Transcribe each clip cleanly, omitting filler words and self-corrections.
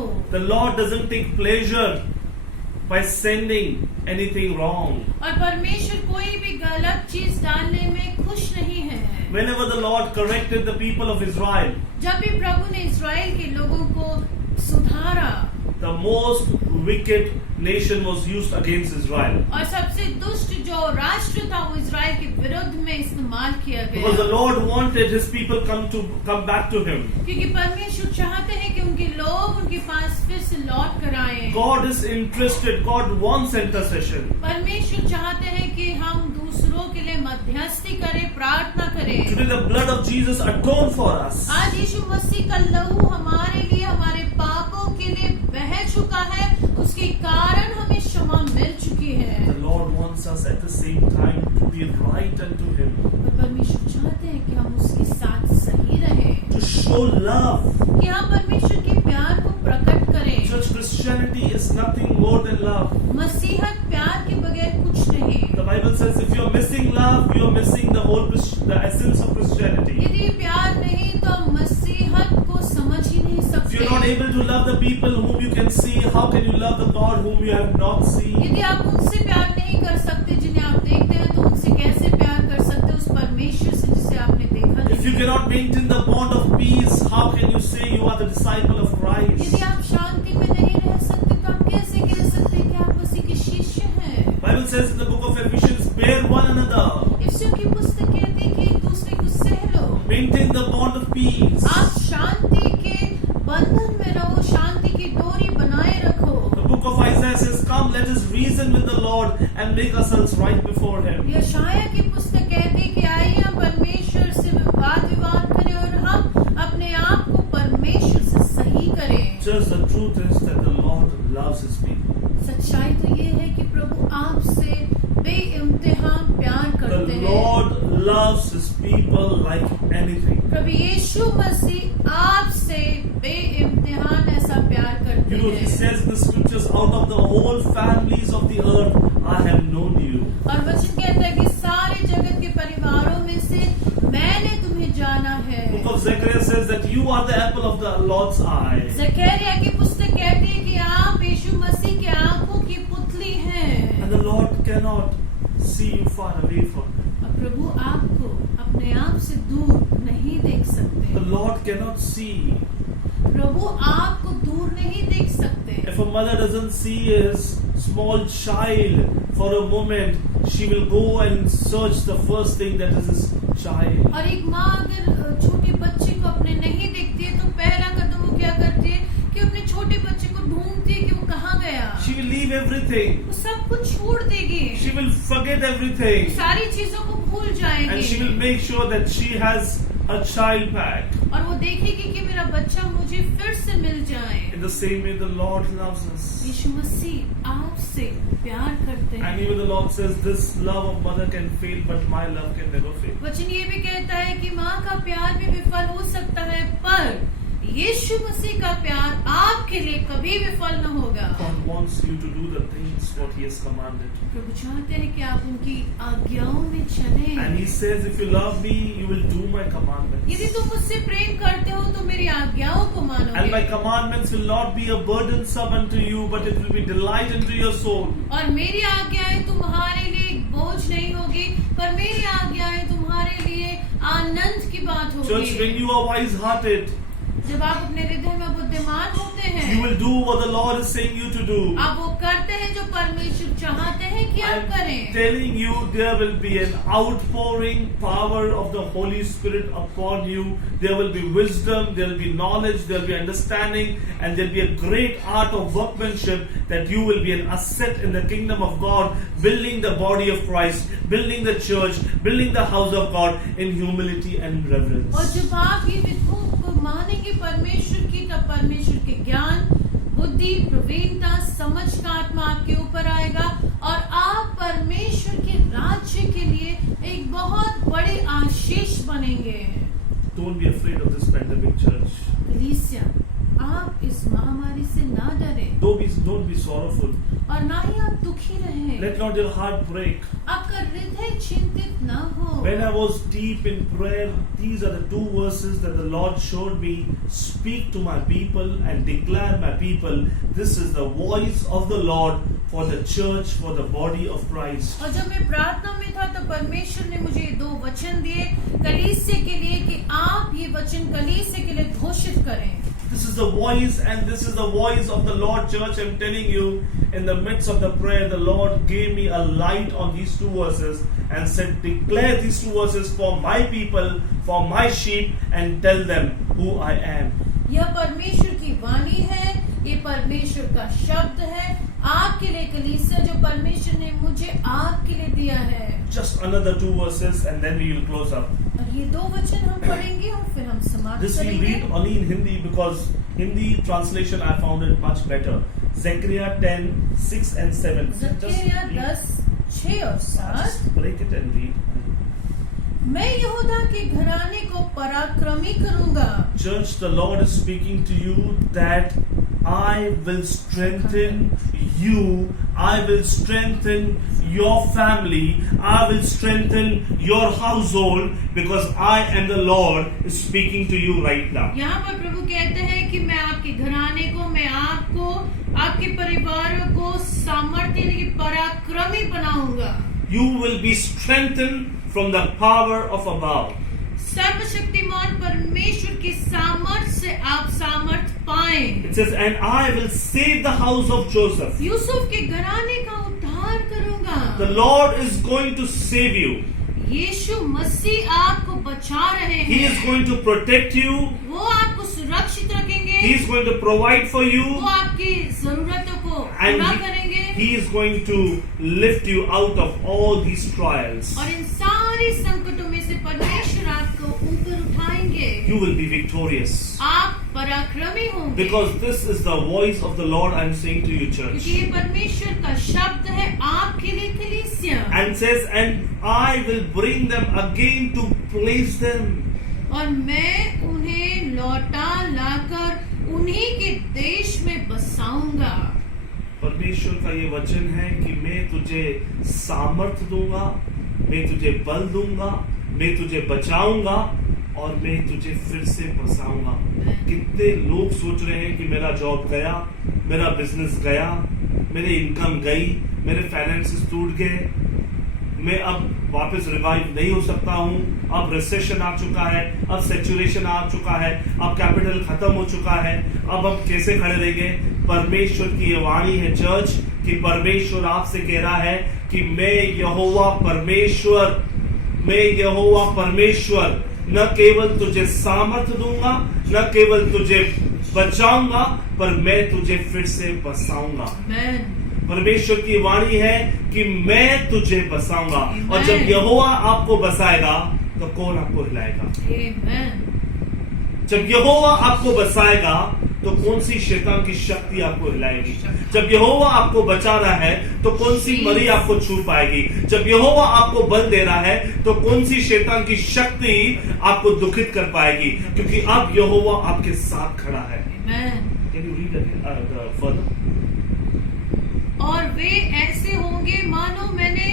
हो। The Lord doesn't take pleasure by sending anything wrong. और परमेश्वर कोई भी गलत चीज डालने में खुश नहीं है। Whenever the Lord corrected the people of Israel, जब भी प्रभु ने इस्राएल के लोगों को सुधारा, the most wicked nation was used against Israel. और सबसे दुष्ट जो राष्ट्र था वो इस्राएल के विरुद्ध में इस्तेमाल किया Because the गया। Lord wanted His people come back to Him. क्योंकि परमेश्वर चाहते हैं कि उनके लोग उनके पास फिर से लौट कर आए। God is interested. God wants intercession. परमेश्वर चाहते हैं कि हम दूसरों के लिए मध्यस्थी करें, प्रार्थना करें। Today the blood of Jesus atoned for us. आज यीशु मसीह का लहू हमारे लिए, हमारे पापों के लिए बह चुका है, उसके कारण हमें क्षमा मिल चुकी है। The Lord wants us at the same time to be right unto Him. और परमेश्वर चाहते हैं कि हम उसके साथ सही रहें, To show love. कि हम परमेश्वर के प्यार को प्रकट करें। Church Christianity is nothing more than love. मसीहत प्यार के बगैर कुछ नहीं। The Bible says if you are missing love, you are missing the essence of Christianity. यदि प्यार नहीं तो हम मसीहत को समझ ही नहीं If सकते। you are not able to love the people whom you can see, how can you love the God whom you have not seen? यदि आप उनसे प्यार नहीं कर सकते जिन्हें आप देखते हैं, तो उनसे कैसे प्यार कर सकते उस परमेश्वर से जिसे आपने देखा If you नहीं। cannot maintain the bond of peace, how can you say you are the disciple of Christ? यदि आप शांति में नहीं रह सकते तो आप कैसे कह सकते हैं कि आप मसीह के शिष्य हैं? Bible says in the book of Ephesians, bear one another, इफ्सियों की पुस्तक कहती है कि एक दूसरे को सह लो। maintain the bond of peace. आप शांति के बंधन में रहो, शांति की डोरी बनाए रखो। The book of Isaiah says, come, let us reason with the Lord and make ourselves right before Him. यशायाह की पुस्तक कहती है कि आइए हम परमेश्वर से वाद विवाद करें और हम अपने आप को परमेश्वर से सही करें। Just the truth is that the Lord loves His people. सच्चाई तो ये है कि प्रभु आपसे बेइंतहा प्यार The करते हैं। Lord loves His people like anything. प्रभु यीशु मसीह आपसे बेइंतहा ऐसा प्यार करते You know, He हैं। says in the scriptures, out of the whole families of the earth, I have known you. और वचन कहता है कि सारे जगत के परिवारों में से मैंने तुम्हें जाना है। Book of Zechariah says that you are the apple of the Lord's eye. जकरिया की पुस्तक कहती है कि आप यीशु मसीह के आंखों की पुतली हैं। And the Lord cannot see you far away from Him. और प्रभु आपको अपने आप से दूर नहीं देख The सकते। Lord cannot see. प्रभु आपको दूर नहीं देख सकते। If a mother doesn't see his small child for a moment, she will go and search the first thing that is his child. और एक माँ अगर छोटे बच्चे को अपने नहीं देखती है तो पहला कदम वो क्या करती है कि अपने छोटे बच्चे को ढूंढती है कि वो कहाँ गया। She will leave everything. वो सब कुछ छोड़ देगी, She will forget everything. सारी चीजों को भूल And जाएगी she will make sure that she has her child back. और वो देखेगी कि मेरा बच्चा मुझे फिर से मिल जाए। In the same way, the Lord loves us. यीशु मसीह आपसे प्यार करते And हैं। even the Lord says, this love of mother can fail, but my love can never fail. वचन ये भी कहता है कि माँ का प्यार भी विफल हो सकता है, पर यीशु मसीह का प्यार आपके लिए कभी विफल न होगा। God wants you to do the things what He has commanded. प्रभु चाहते हैं कि आप उनकी आज्ञाओं में चलें। And He says, if you love me, you will do my commandments. यदि तुम मुझसे प्रेम करते हो तो मेरी आज्ञाओं को And my मानोगे commandments will not be a burdensome unto you, but it will be delight unto your soul. और मेरी आज्ञाएं तुम्हारे लिए एक बोझ नहीं होगी, पर मेरी आज्ञाएं तुम्हारे लिए आनंद की बात Church, होगी। when you are wise-hearted, जब आप अपने हृदय में बुद्धिमान होते you हैं, will do what the Lord is saying you to do. आप वो करते हैं जो परमेश्वर चाहते हैं कि आप I'm करें। telling you, there will be an outpouring power of the Holy Spirit upon you. There will be wisdom, there will be knowledge, there will be understanding, and there will be a great art of workmanship that you will be an asset in the kingdom of God, building the body of Christ, building the church, building the house of God in humility and reverence. और जब आप ये विधियों को मानेंगे परमेश्वर की, तब परमेश्वर के ज्ञान, बुद्धि, प्रवीणता, समझ का आत्मा आपके ऊपर आएगा और आप परमेश्वर के राज्य के लिए एक बहुत बड़े आशीष बनेंगे। Don't be afraid of this pandemic, church. कलीसिया, आप इस महामारी से ना डरें Don't be sorrowful. और ना ही आप दुखी रहें। Let not your heart break. आपका हृदय चिंतित ना हो। When I was deep in prayer, these are the two verses that the Lord showed me. Speak to my people and declare my people. This is the voice of the Lord for the church, for the body of Christ. और जब मैं प्रार्थना में था तो परमेश्वर ने मुझे ये 2 वचन दिए कलीसिया के लिए कि आप ये वचन कलीसिया के लिए घोषित करें। This is the voice, and this is the voice of the Lord Church. I'm telling you, in the midst of the prayer, the Lord gave me a light on these 2 verses and said, declare these 2 verses for my people, for my sheep, and tell them who I am. यह परमेश्वर की वाणी है, ये परमेश्वर का शब्द है आपके लिए कलीसिया, जो परमेश्वर ने मुझे आपके लिए दिया है। Just another 2 verses and then we will close up. और ये 2 वचन हम पढ़ेंगे और फिर हम समाप्त This we करेंगे। read only in Hindi because Hindi translation I found it much better. Zechariah 10:6 and 7. जकरिया 10:6 और 7। Just break it and read. मैं यहूदा के घराने को पराक्रमी करूंगा। Church, the Lord is speaking to you that I will strengthen you. I will strengthen your family. I will strengthen your household because I am the Lord is speaking to you right now. यहाँ पर प्रभु कहते हैं कि मैं आपके घराने को, मैं आपको, आपके परिवारों को सामर्थ्य यानी कि पराक्रमी बनाऊंगा। You will be strengthened from the power of above. सर्वशक्तिमान परमेश्वर की सामर्थ्य से आप सामर्थ्य पाएं। It says, and I will save the house of Joseph. Yusuf के घराने का उद्धार करूंगा। The Lord is going to save you. यीशु मसीह आपको बचा रहे हैं। He is going to protect you. वो आपको सुरक्षित रखेंगे। He is going to provide for you. वो आपकी जरूरतों को And पूरा करेंगे। He is going to lift you out of all these trials. और इन सारी संकटों में से परमेश्वर आपको ऊपर उठाएंगे। You will be victorious. आप पराक्रमी होंगे। Because this is the voice of the Lord I'm saying to you, church. क्योंकि ये परमेश्वर का शब्द है आपके लिए कलीसिया। And says, and I will bring them again to place them. और मैं उन्हें लौटा लाकर उन्हीं के देश में बसाऊंगा। परमेश्वर का ये वचन है कि मैं तुझे सामर्थ दूंगा, मैं तुझे बल दूंगा, मैं तुझे बचाऊंगा और मैं तुझे फिर से बसाऊंगा। कितने लोग सोच रहे हैं कि मेरा जॉब गया, मेरा बिजनेस गया, मेरी इनकम गई, मेरे फाइनेंसेस टूट गए, मैं अब वापस रिवाइव नहीं हो सकता हूँ, अब रिसेशन आ चुका है, अब सैचुरेशन आ चुका है, अब कैपिटल खत्म हो चुका है, अब हम कैसे खड़े रहेंगे। परमेश्वर की ये वाणी है चर्च कि परमेश्वर आपसे कह रहा है कि मैं यहोवा परमेश्वर न केवल तुझे सामर्थ दूंगा, न केवल तुझे बचाऊंगा, पर मैं तुझे फिर से बसाऊंगा। परमेश्वर की वाणी है कि मैं तुझे बसाऊंगा। और जब यहोवा आपको बसाएगा तो कौन आपको हिलाएगा। जब यहोवा आपको बसाएगा तो कौन सी शैतान की शक्ति आपको हिलाएगी। जब यहोवा आपको बचा रहा है तो कौन सी मरी आपको छू पाएगी। जब यहोवा आपको बल दे रहा है तो कौन सी शैतान की शक्ति आपको दुखित कर पाएगी, क्योंकि अब यहोवा आपके साथ खड़ा है। Can you read again, further? और वे ऐसे होंगे मानो मैंने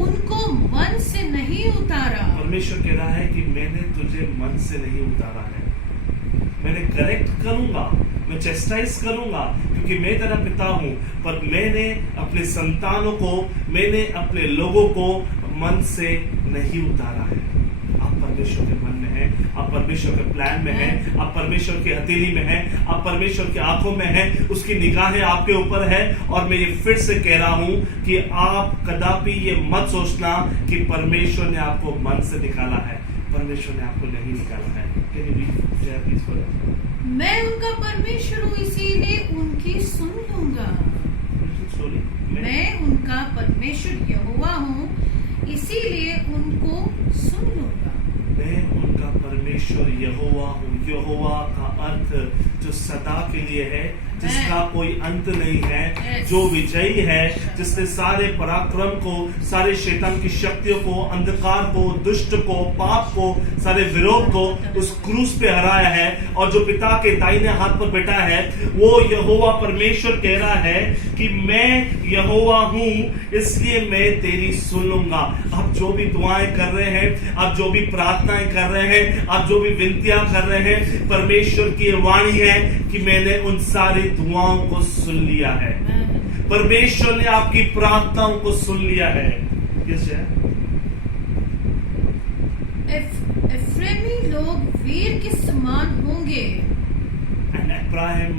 उनको मन से नहीं उतारा। परमेश्वर कह रहा है कि मैंने तुझे मन से नहीं उतारा है, मैंने करेक्ट करूंगा, मैं चेस्टाइज करूंगा, क्योंकि मैं तेरा पिता हूं, पर मैंने अपने संतानों को, मैंने अपने लोगों को मन से नहीं उतारा है। आप परमेश्वर के मन में हैं, आप परमेश्वर के प्लान में हैं, आप परमेश्वर की हथेली में हैं, आप परमेश्वर की आंखों में हैं, उसकी निगाहें आपके ऊपर है। और मैं ये फिर से कह रहा हूं कि आप कदापि ये मत सोचना कि परमेश्वर ने आपको मन से निकाला है। परमेश्वर ने आपको नहीं निकाला है। मैं उनका परमेश्वर हूँ, इसीलिए उनकी सुन लूंगा। मैं उनका परमेश्वर यहोवा हूँ, इसीलिए उनको सुन लूंगा। मैं उनका परमेश्वर यहोवा हूँ। यहोवा का अर्थ जो सदा के लिए है, जिसका कोई अंत नहीं है, Yes. जो विजयी है, जिसने सारे पराक्रम को, सारे शैतान की शक्तियों को, अंधकार को, दुष्ट को, पाप को, सारे विरोध को उस क्रूस पे हराया है और जो पिता के दाहिने हाथ पर बैठा है, वो यहोवा परमेश्वर कह रहा है कि मैं यहोवा हूं, इसलिए मैं तेरी सुन लूंगा। आप जो भी दुआएं कर रहे हैं, आप जो भी प्रार्थनाएं कर रहे हैं, आप जो भी विनतियां कर रहे हैं, परमेश्वर की वाणी है कि मैंने उन सारी दुआओं को सुन लिया है। परमेश्वर ने आपकी प्रार्थनाओं को सुन लिया है। एफ्रेमी लोग वीर के समान होंगे। And Ephraim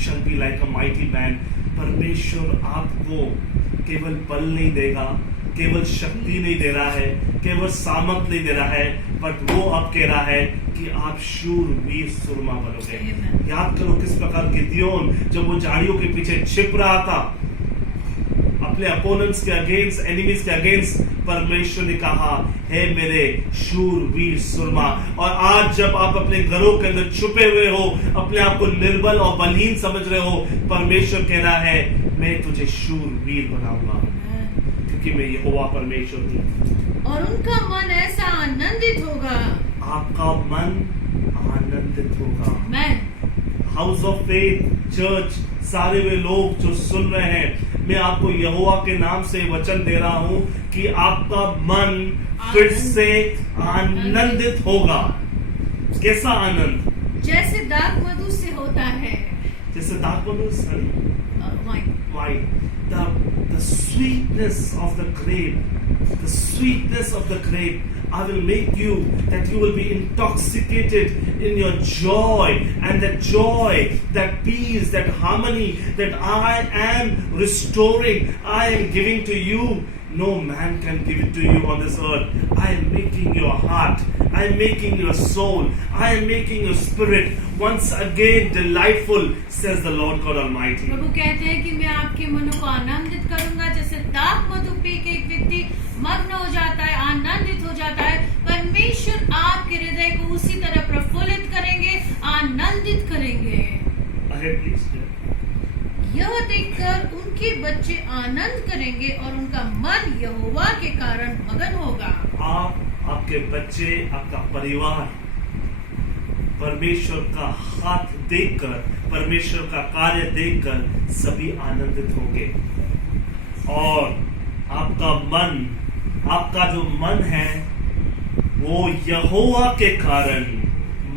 shall be like a mighty man. परमेश्वर आपको केवल बल नहीं देगा, केवल शक्ति नहीं दे रहा है, केवल सामर्थ नहीं दे रहा है, बट वो अब कह रहा है कि आप शूरवीर सुरमा बनोगे। याद करो किस प्रकार गिदयोन जब वो झाड़ियों के पीछे छिप रहा था अपने अपोनेंट्स के अगेंस्ट, एनिमीज के अगेंस्ट, परमेश्वर ने कहा हे मेरे शूरवीर सुरमा। और आज जब आप अपने घरों के अंदर छुपे हुए हो, अपने आप को निर्बल और बलहीन समझ रहे हो, परमेश्वर कह रहा है मैं तुझे शूरवीर बनाऊंगा, क्योंकि मैं यहोवा परमेश्वर हूं। और उनका मन ऐसा आनंदित होगा, आपका मन आनंदित होगा। मैं हाउस ऑफ फेथ चर्च, सारे वे लोग जो सुन रहे हैं, मैं आपको यहोवा के नाम से वचन दे रहा हूं कि आपका मन फिर से आनंदित होगा। कैसा आनंद? जैसे दाख मधु से होता है, जैसे दाख मधु से, wine, the sweetness of the grape, the sweetness of the grape. I will make you that you will be intoxicated in your joy, and that joy, that peace, that harmony that I am restoring, I am giving to you. No man can give it to you on this earth. I am making your heart, I am making your soul, I am making your spirit once again delightful, says the Lord God Almighty. प्रभु कहते हैं कि मैं आपके मनो को आनंदित करूंगा। जैसे दाख मधु पी के एक व्यक्ति मग्न हो जाता है, आनंदित हो जाता है, परमेश्वर आपके हृदय को उसी तरह प्रफुल्लित करेंगे, आनंदित करेंगे। Ahead, please. यह देखकर उनके बच्चे आनंद करेंगे और उनका मन यहोवा के कारण मगन होगा। आप, आपके बच्चे, आपका परिवार परमेश्वर का हाथ देखकर, परमेश्वर का कार्य देखकर सभी आनंदित होंगे। और आपका मन, आपका जो मन है वो यहोवा के कारण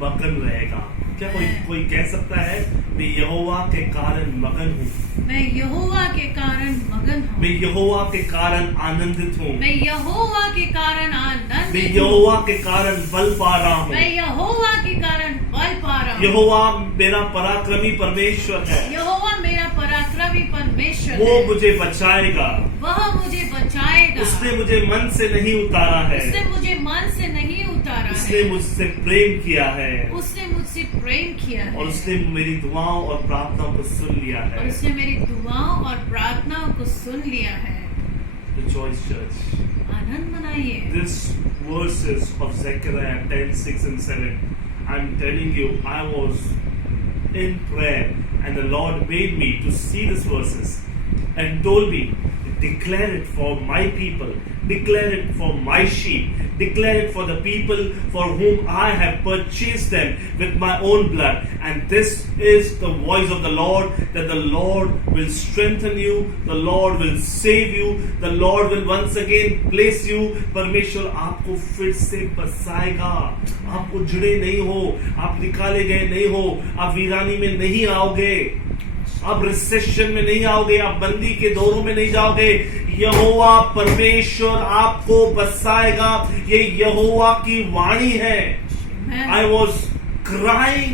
मगन रहेगा। क्या कोई कह सकता है मैं यहोवा के कारण मगन हूँ, मैं यहोवा के कारण मगन हूँ, मैं यहोवा के कारण आनंदित हूँ, मैं यहोवा के कारण आनंदित मैं हूँ, यहोवा के कारण बल पा रहा हूँ, मैं यहोवा के कारण बल पा रहा हूँ। यहोवा मेरा पराक्रमी परमेश्वर है, यहोवा मेरा पराक्रमी परमेश्वर वो है, मुझे बचाएगा, वह मुझे बचाएगा, उसने मुझे मन से नहीं उतारा है, उसने मुझे मन से नहीं उतारा उसने है, मुझसे प्रेम किया है, उसने मुझसे प्रेम किया है, और उसने मेरी दुआओं और प्रार्थनाओं को सुन लिया और है। उसने मेरी दुआओं और प्रार्थनाओं को सुन लिया है। Rejoice, church. Anand मनाइए। This verses of Zechariah 10:6 and 7. I'm telling you, I was in prayer, and the Lord made me to see these verses and told me, declare it for my people, declare it for my sheep, declare it for the people for whom I have purchased them with my own blood. And this is the voice of the Lord, that the Lord will strengthen you, the Lord will save you, the Lord will once again place you. परमेश्वर आपको फिर से बसाएगा। आप उजड़े नहीं हो, आप निकाले गए नहीं हो, आप वीरानी में नहीं आओगे, आप रिसेशन में नहीं आओगे, आप बंदी के दौरों में नहीं जाओगे। यहोवा परमेश्वर आपको बसाएगा। ये यहोवा की वाणी है। I was crying,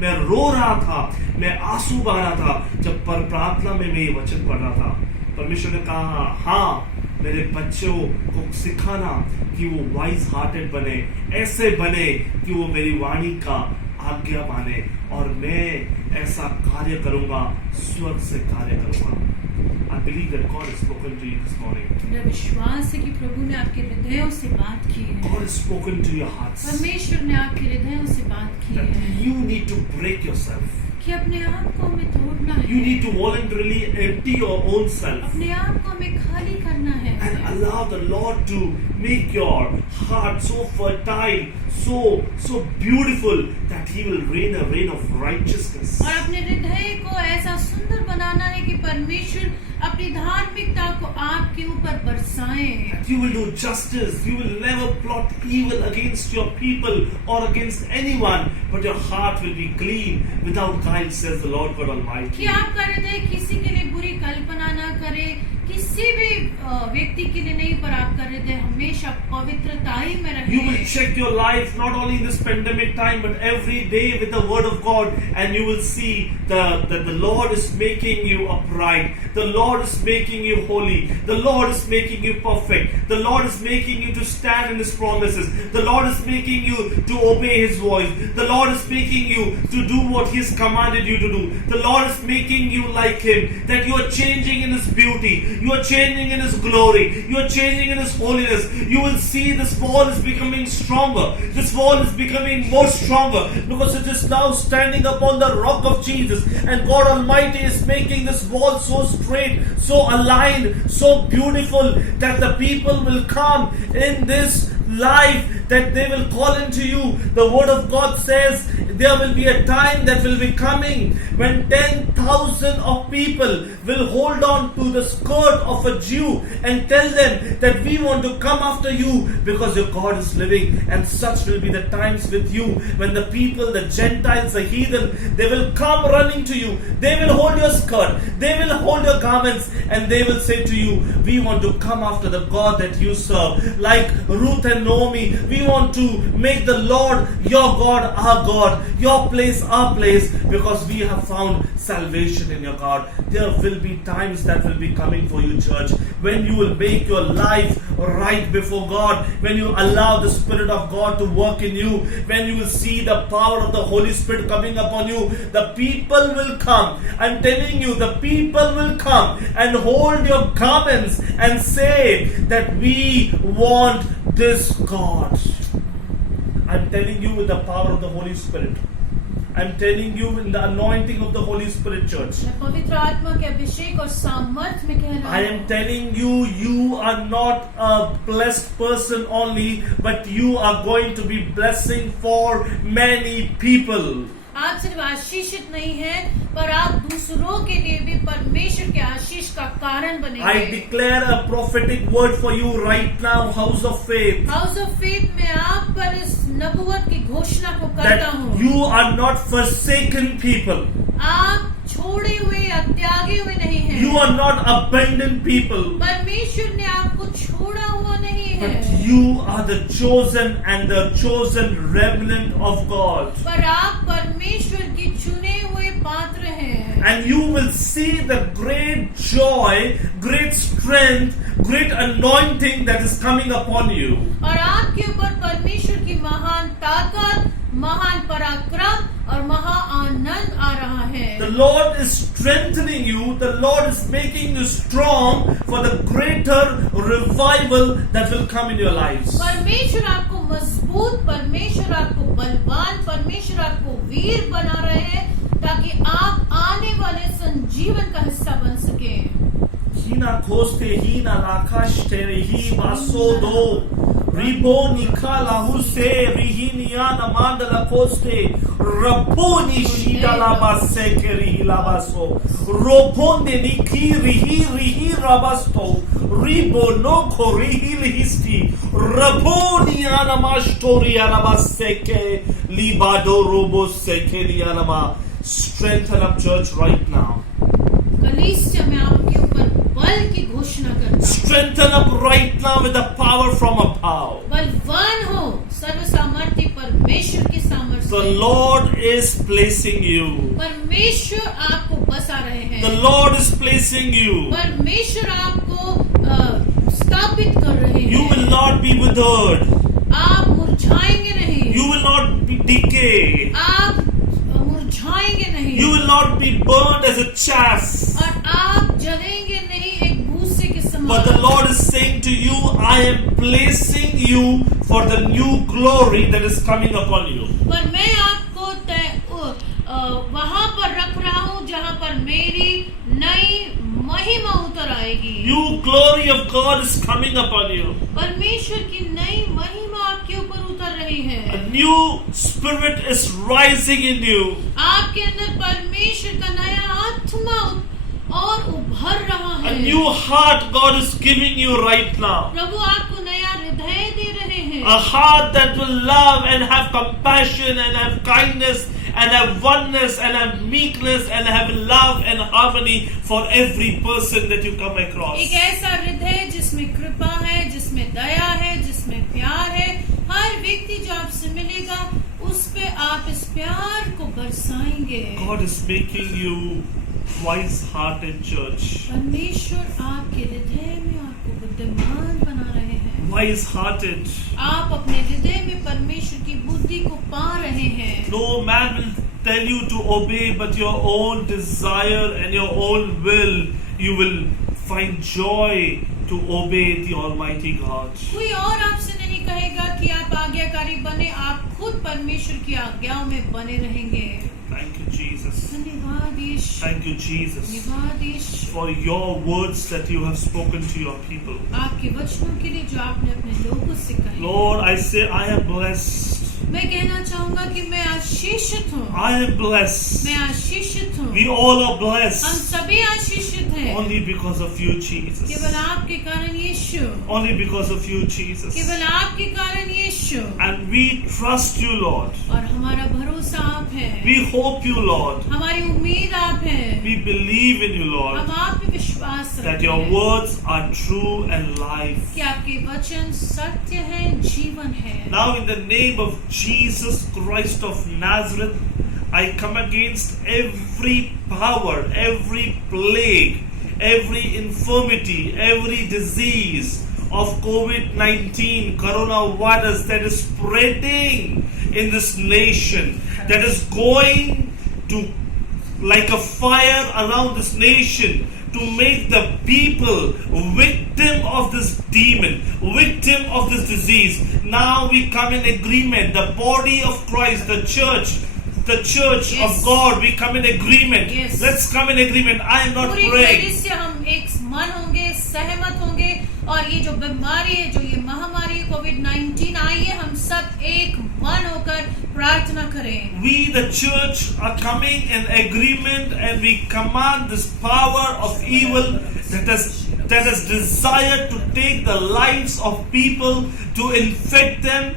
मैं रो रहा था, मैं आंसू बहा रहा था जब प्रार्थना में मैं ये वचन पढ़ रहा था। परमेश्वर ने कहा, हाँ, मेरे बच्चों को सिखाना कि वो वाइज हार्टेड बने, ऐसे बने कि वो मेरी वाणी का आज्ञा माने, और मैं ऐसा कार्य करूंगा, स्वर्ग से कार्य करूंगा। I believe that God has spoken to you this morning. मेरा विश्वास है कि प्रभु ने आपके हृदयों से बात की है। God has spoken to your hearts. परमेश्वर ने आपके हृदयों से बात की That है you need to break yourself. कि अपने आप को हमें तोड़ना है, You need to voluntarily empty your own self अपने आप को हमें खाली करना है and allow the Lord to make your heart so fertile, so beautiful that He will rain a rain of righteousness. और अपने हृदय को ऐसा सुंदर बनाना है कि परमेश्वर अपनी धार्मिकता को आपके ऊपर बरसाएं। That you will do justice. You will never plot evil against your people or against anyone, but your heart will be clean without guile, says the Lord God कि Almighty. आपका हृदय किसी के लिए बुरी कल्पना ना करे, किसी भी व्यक्ति के लिए नहीं, पर आपका हृदय हमेशा पवित्रता ही में रहे। You will check your life not only in this pandemic time but every day with the Word of God, and you will see that the Lord is making you upright. The Lord is making you holy. The Lord is making you perfect. The Lord is making you to stand in His promises. The Lord is making you to obey His voice. The Lord is making you to do what He has commanded you to do. The Lord is making you like Him, that you are changing in His beauty. You are changing in His glory. You are changing in His holiness. You will see this wall is becoming stronger. This wall is becoming more stronger because it is now standing upon the rock of Jesus. And God Almighty is making this wall so straight, so aligned, so beautiful that the people will come in this life, that they will call into you. The Word of God says there will be a time that will be coming when 10,000 of people will hold on to the skirt of a Jew and tell them that we want to come after you because your God is living. And such will be the times with you when the people, the Gentiles, the heathen, they will come running to you. They will hold your skirt, they will hold your garments, and they will say to you, we want to come after the God that you serve. Like Ruth and Naomi, we want to make the Lord your God our God, your place our place, because we have found salvation in your God. There will be times that will be coming for you, church, when you will make your life right before God, when you allow the Spirit of God to work in you, when you will see the power of the Holy Spirit coming upon you. The people will come. I'm telling you, the people will come and hold your garments and say that we want this God. I'm telling you with the power of the Holy Spirit. I'm telling you in the anointing of the Holy Spirit, church. मैं पवित्र आत्मा के अभिषेक और सामर्थ में कह रहा I am telling you, you are not a blessed person only, but you are going to be blessing for many people. आप सिर्फ आशीषित नहीं हैं, पर आप दूसरों के लिए भी परमेश्वर के आशीष का कारण I बनेंगे। declare a prophetic word for you right now, House of Faith, house of faith में आप पर इस नबूवत की घोषणा को करता that हूँ। you are not forsaken people. आप छोड़े हुए या त्यागे हुए नहीं हैं। You are not abandoned people. परमेश्वर ने आपको छोड़ा हुआ नहीं है, But you are the chosen and the chosen remnant of God. पर आप परमेश्वर की चुने हुए पात्र हैं। And you will see the great joy, great strength, great anointing that is coming upon you. और आपके ऊपर परमेश्वर की महान ताकत, महान पराक्रम और महा आनंद आ रहा है। The Lord is strengthening you. The Lord is making you strong for the greater revival that will come in your lives. परमेश्वर आपको मजबूत, परमेश्वर आपको बलवान, परमेश्वर आपको वीर बना रहे हैं ताकि आप आने वाले संजीवन का हिस्सा बन सके। Hina koste hina lakashtere hi basodo ribo nikala huse rihiniana mandala koste raponi shida labasekeri labaso roponde niki rihi rabasto ribo no korihi lihisti raponi anamashtori anabaseke libado robo sekeri anama. Strengthen up, church, right now. कलीसिया में आपके ऊपर बल की घोषणा करता हूं। Strengthen up right now with the power from above. बलवान हो सर्व सामर्थ्य परमेश्वर की सामर्थ्य The से। Lord is placing you. परमेश्वर आपको बसा रहे हैं। The Lord is placing you. परमेश्वर आपको स्थापित कर रहे हैं। You will not be withered. आप मुरझाएंगे नहीं। You will not be decay. आप मुरझाएंगे नहीं। You will not be burned as a chaff. और आप जलेंगे नहीं एक भूसे के समान। But the Lord is saying to you, I am placing you for the new glory that is coming upon you. पर मैं आपको वहां पर रख रहा हूँ जहां पर मेरी नई महिमा उतर आएगी। New glory of God is coming upon you. परमेश्वर की नई महिमा आपके ऊपर उतर रही A है। new spirit is rising in you. आपके अंदर परमेश्वर का नया आत्मा और उभर रहा A है। new heart God is giving you right now. प्रभु आपको नया हृदय दे रहे हैं। A heart that will love and have compassion and have kindness and have oneness and have meekness and have love and harmony for every person that you come across. एक ऐसा हृदय जिसमें कृपा है, जिसमें दया है, जिसमें प्यार है। हर व्यक्ति जो आपसे मिलेगा उस पे आप इस प्यार को बरसाएंगे। God is making you wise-hearted church. परमेश्वर आपके हृदय में आपको बुद्धिमान बना रहे हैं। Wise-hearted. आप अपने हृदय में परमेश्वर की बुद्धि को पा रहे हैं। No man will tell you to obey, but your own desire and your own will, you will find joy to obey the Almighty God. कोई और आपसे नहीं कहेगा कि आप आज्ञाकारी बने, आप खुद परमेश्वर की आज्ञाओं में बने रहेंगे। Thank you, Jesus. धन्यवाद यीशु। Thank you, Jesus, धन्यवाद यीशु। for your words that you have spoken to your people. आपके वचनों के लिए जो आपने अपने लोगों से कहे। Lord, I say I am blessed. मैं कहना चाहूंगा कि मैं आशीषित हूँ। I am blessed. मैं आशीषित हूँ। We all are हम blessed सभी आशीषित हैं। only because of you, Jesus. केवल आपके कारण यीशु। Only because of you, Jesus. केवल आपके कारण यीशु। And we trust you, Lord. और हमारा भरोसा आप है। We hope you, Lord. हमारी उम्मीद आप है। We believe in you, Lord, हम आप पे विश्वास that रखते your हैं words are true and life. कि आपके वचन सत्य है, जीवन है। Now, in the name of Jesus Christ of Nazareth, I come against every power, every plague, every infirmity, every disease of COVID-19, coronavirus that is spreading in this nation, that is going to like a fire around this nation to make the people victim of this demon, victim of this disease. Now we come in agreement, the body of Christ, the church Yes. of God, we come in agreement. Yes. Let's come in agreement. I am not पूरी praying. तरह से हम एक मन होंगे, सहमत होंगे और ये जो बीमारी है, जो ये महामारी कोविड-19 आई है, हम सब एक मन होकर प्रार्थना करें। We, the church, are coming in agreement and we command this power of evil that has desired to take the lives of people, to infect them,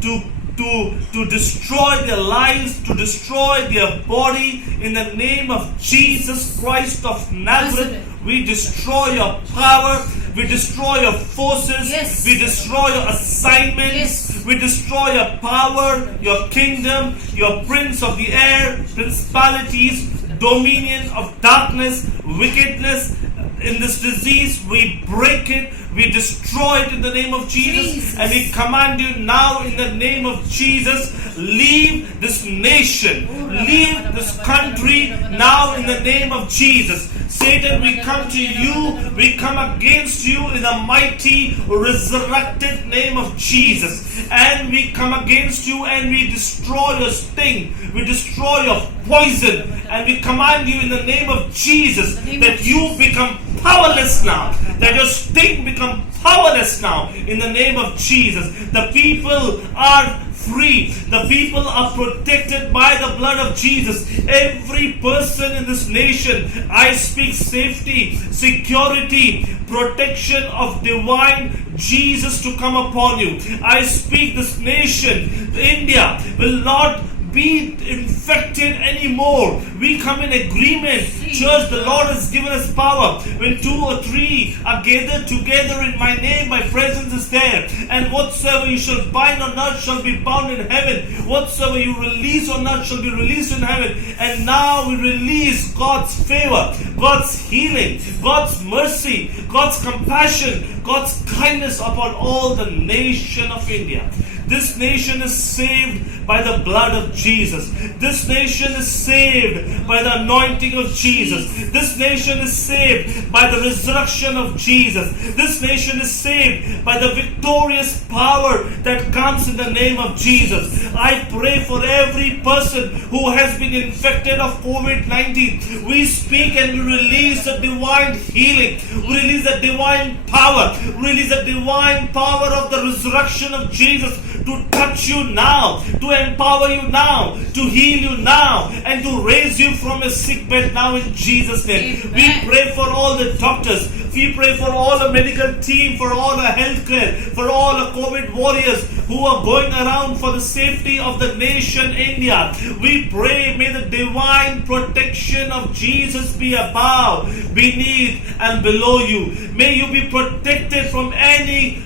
to destroy their lives, to destroy their body. In the name of Jesus Christ of Nazareth, we destroy your power, we destroy your forces, Yes. we destroy your assignments, Yes. we destroy your power, your kingdom, your prince of the air, principalities, dominion of darkness, wickedness. In this disease, we break it, we destroy it in the name of Jesus. And we command you now in the name of Jesus, leave this nation, leave this country now in the name of Jesus. Satan, we come to you, we come against you in the mighty resurrected name of Jesus. And we come against you and we destroy your sting, we destroy your poison, and we command you in the name of Jesus that you become powerless now, that your sting become powerless now in the name of Jesus. The people are free. The people are protected by the blood of Jesus. Every person in this nation, I speak safety, security, protection of divine Jesus to come upon you. I speak this nation, India, will not be infected anymore. We come in agreement. Church, the Lord has given us power. When 2 or 3 are gathered together in my name, my presence is there. And whatsoever you shall bind on earth shall be bound in heaven. Whatsoever you release on earth shall be released in heaven. And now we release God's favor, God's healing, God's mercy, God's compassion, God's kindness upon all the nation of India. This nation is saved by the blood of Jesus. This nation is saved by the anointing of Jesus. This nation is saved by the resurrection of Jesus. This nation is saved by the victorious power that comes in the name of Jesus. I pray for every person who has been infected of COVID-19. We speak and we release the divine healing. We release the divine power. We release the divine power of the resurrection of Jesus to touch you now, to empower you now, to heal you now, and to raise you from a sick bed now in Jesus' name. Amen. We pray for all the doctors. We pray for all the medical team, for all the healthcare, for all the COVID warriors who are going around for the safety of the nation India. We pray, may the divine protection of Jesus be above, beneath, and below you. May you be protected from any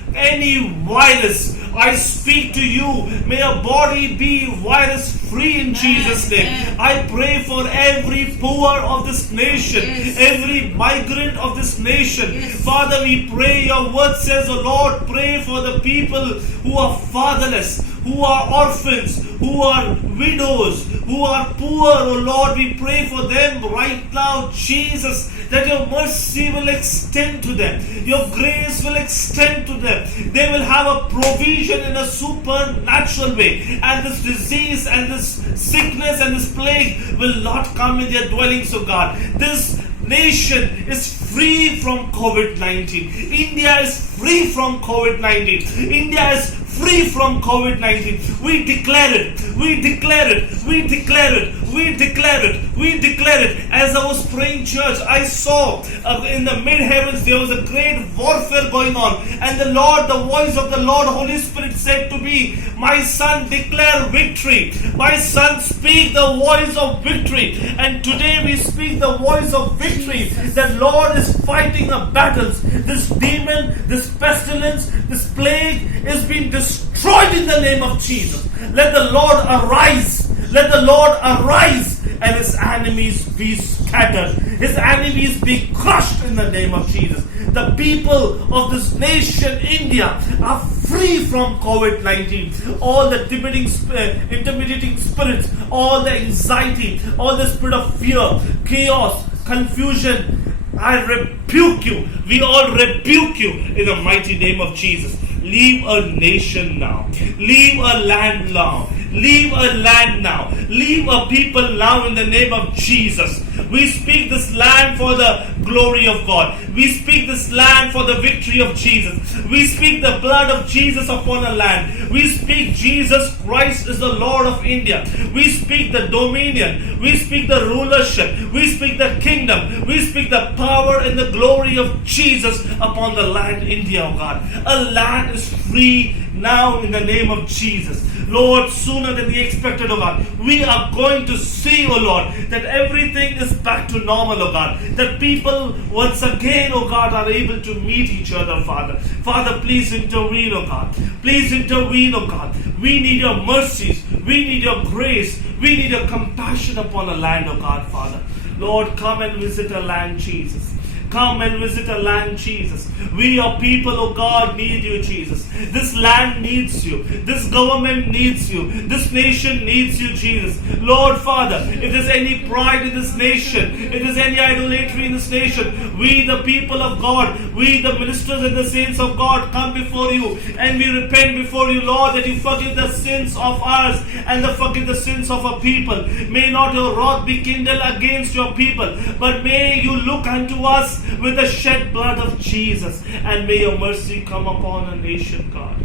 virus. I speak to you. May your body be virus free in Jesus' name. I pray for every poor of this nation, every migrant of this nation. Father, we pray. Your word says, oh Lord, pray for the people who are fatherless, who are orphans, who are widows, who are poor. Oh Lord, we pray for them right now, Jesus, that your mercy will extend to them. Your grace will extend to them. They will have a provision in a supernatural way. And this disease and this sickness and this plague will not come in their dwellings, oh God. This nation is free from COVID-19. India is free from COVID-19. India is free from COVID-19. We declare it. We declare it. We declare it. We declare it. We declare it. As I was praying church, I saw in the mid-heavens there was a great warfare going on. And the Lord, the voice of the Lord, Holy Spirit said to me, my son, declare victory. My son, speak the voice of victory. And today we speak the voice of victory. The Lord is fighting our battles. This demon, this pestilence, this plague is being destroyed in the name of Jesus. Let the Lord arise. Let the Lord arise and his enemies be scattered. His enemies be crushed in the name of Jesus. The people of this nation, India, are free from COVID-19. All the intimidating spirits, all the anxiety, all the spirit of fear, chaos, confusion, I rebuke you. We all rebuke you in the mighty name of Jesus. Leave a nation now. Leave a land now. Leave a land now. Leave a people now in the name of Jesus. We speak this land for the glory of God. We speak this land for the victory of Jesus. We speak the blood of Jesus upon the land. We speak Jesus Christ is the Lord of India. We speak the dominion. We speak the rulership. We speak the kingdom. We speak the power and the glory of Jesus upon the land India, oh God. A land is free now in the name of Jesus. Lord, sooner than we expected, oh God, we are going to see, oh Lord, that everything is back to normal, oh God. That people once again, oh God, are able to meet each other, Father. Father, please intervene, oh God. Please intervene, oh God. We need your mercies. We need your grace. We need your compassion upon the land, oh God, Father. Lord, come and visit our land, Jesus. Come and visit our land, Jesus. We, your people, oh God, need you, Jesus. This land needs you. This government needs you. This nation needs you, Jesus. Lord, Father, if there's any pride in this nation, if there's any idolatry in this nation, we, the people of God, we, the ministers and the saints of God, come before you and we repent before you, Lord, that you forgive the sins of ours and forgive the sins of our people. May not your wrath be kindled against your people, but may you look unto us with the shed blood of Jesus, and may your mercy come upon a nation, God.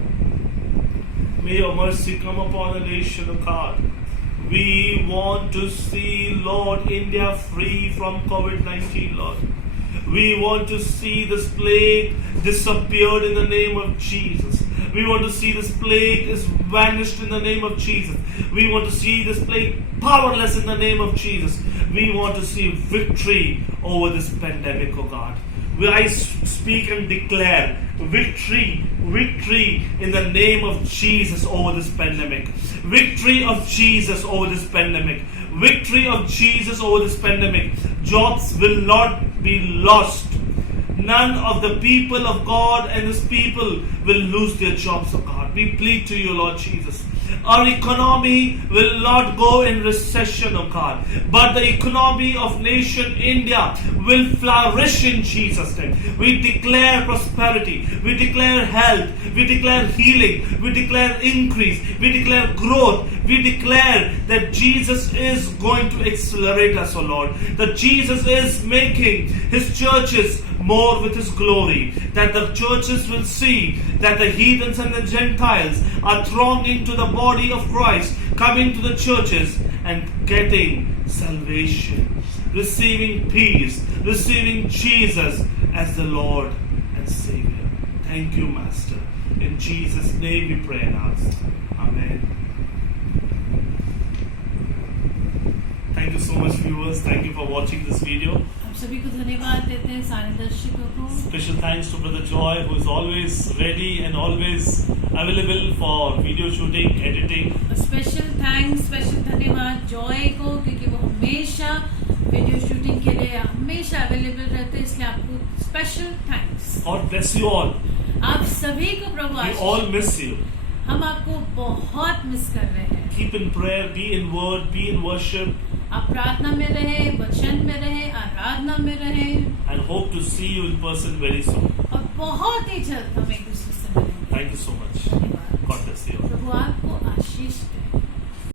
May your mercy come upon a nation, oh God. We want to see, Lord, India free from COVID-19, Lord. We want to see this plague disappeared in the name of Jesus. We want to see this plague is vanished in the name of Jesus. We want to see this plague powerless in the name of Jesus. We want to see victory over this pandemic, oh God. I speak and declare victory, victory in the name of Jesus over this pandemic. Victory of Jesus over this pandemic. Victory of Jesus over this pandemic. Jobs will not be lost. None of the people of God and His people will lose their jobs, oh God. We plead to you, Lord Jesus. our economy will not go in recession, oh God, but the economy of nation India will flourish in Jesus' name. We declare prosperity, we declare health, we declare healing, we declare increase, we declare growth, we declare that Jesus is going to accelerate us, oh Lord, that Jesus is making His churches more with His glory, that the churches will see that the heathens and the Gentiles are thronging to the body of Christ, coming to the churches and getting salvation, receiving peace, receiving Jesus as the Lord and Savior. Thank you, Master. In Jesus' name we pray and ask. Amen. Thank you so much, viewers. Thank you for watching this video. हम सभी को धन्यवाद देते हैं सारे दर्शकों को. Special thanks to Brother Joy, who is always ready and always available for video shooting, editing. Special thanks, special धन्यवाद जॉय को, क्योंकि वो हमेशा वीडियो शूटिंग के लिए हमेशा अवेलेबल रहते हैं, इसलिए आपको special thanks. God bless you all. आप सभी को प्रभु We Ashish all they. miss you. हम आपको बहुत मिस कर रहे हैं. Keep in prayer, be in word, be in worship, आप प्रार्थना में रहे, वचन में रहे, आराधना में रहे, and hope to see you in person very soon. और बहुत ही जल्द हम एक दूसरे से मिलेंगे. Thank you so much. धन्यवाद. God bless you all. प्रभु आपको आशीष दे.